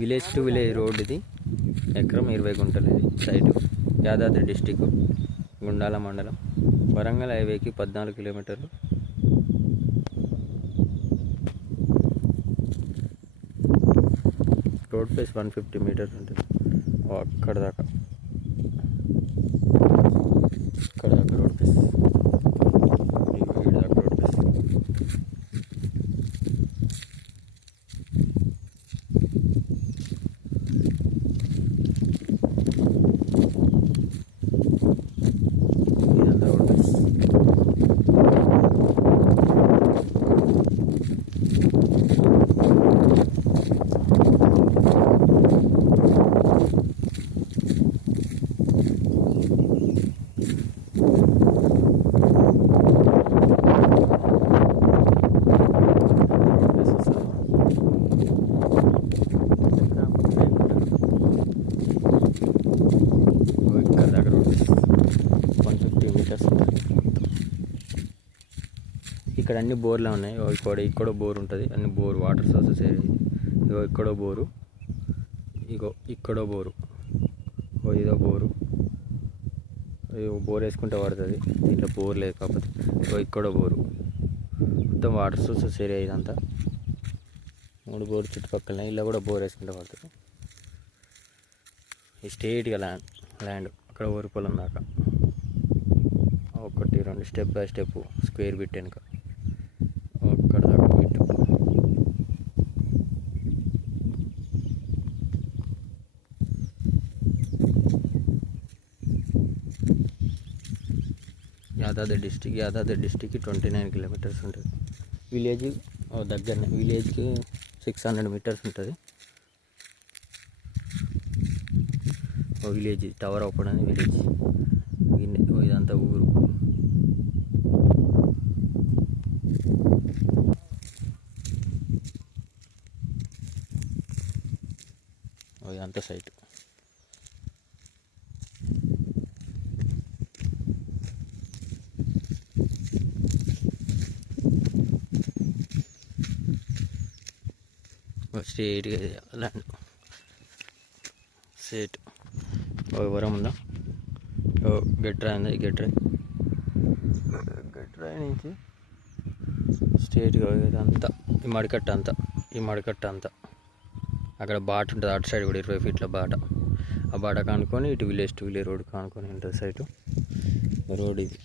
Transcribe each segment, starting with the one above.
Village to village road ఇది. ఎకరం 20 గుంటలు ఇది సైటు. యాదాద్రి డిస్టిక్, గుండాల మండలం. వరంగల్ హైవేకి 14 కిలోమీటర్లు. రోడ్ ఫేస్ 150 మీటర్స్ ఉంటుంది. అక్కడ దాకా రోడ్ ఫేస్. ఇక్కడ అన్ని బోర్లు ఉన్నాయి. ఇక్కడ బోర్ ఉంటుంది. అన్ని బోర్ వాటర్ సోర్సెస్. ఇక్కడో బోరు, ఇక్కడో బోరు, ఇదో బోరు. బోర్ వేసుకుంటే పడుతుంది. దీంట్లో బోర్ లేదు కాకపోతే. ఇక్కడో బోరు. మొత్తం వాటర్ సోర్సెస్ ఏరియా ఇదంతా. 3 బోర్లు చుట్టుపక్కల. ఇలా కూడా బోర్ వేసుకుంటే పడుతుంది. ఈ స్ట్రేట్గా ల్యాండ్ అక్కడ ఊరి పొలం దాకా 1, 2 step by step square bit వెనుక అక్కడ దాకా బిట్. యాదాద్రి డిస్టిక్కి 29 కిలోమీటర్స్ ఉంటుంది. విలేజ్ దగ్గరనే. విలేజ్కి 600 మీటర్స్ ఉంటుంది. విలేజ్ టవర్ ఓపెన్ అని విలేజ్. ఇదంతా ఊరు. ఇదంతా సైట్. స్ట్రేట్గా ల్యాండ్ స్ట్రేట్. వరం ఉందా? గట్రా ఉంది. గట్రాయ్ నుంచి స్ట్రేట్గా ఇదంతా ఈ మడికట్ట అంతా అక్కడ బాట ఉంటుంది. అటు సైడ్ కూడా 20 ఫీట్ల బాట. ఆ బాట కానుకొని ఇటు విలేజ్ టు విలేజ్ రోడ్ కానుకొని ఉంటుంది సైటు. రోడ్ ఇది.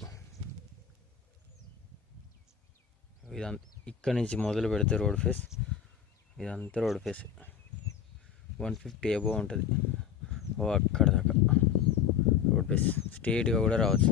ఇదంతా ఇక్కడ నుంచి మొదలు పెడితే రోడ్ ఫేస్ ఇదంతా రోడ్ ఫేస్ 150 అబోవ్ ఉంటుంది. అక్కడ దాకా రోడ్ ఫేస్. స్ట్రేట్గా కూడా రావచ్చు.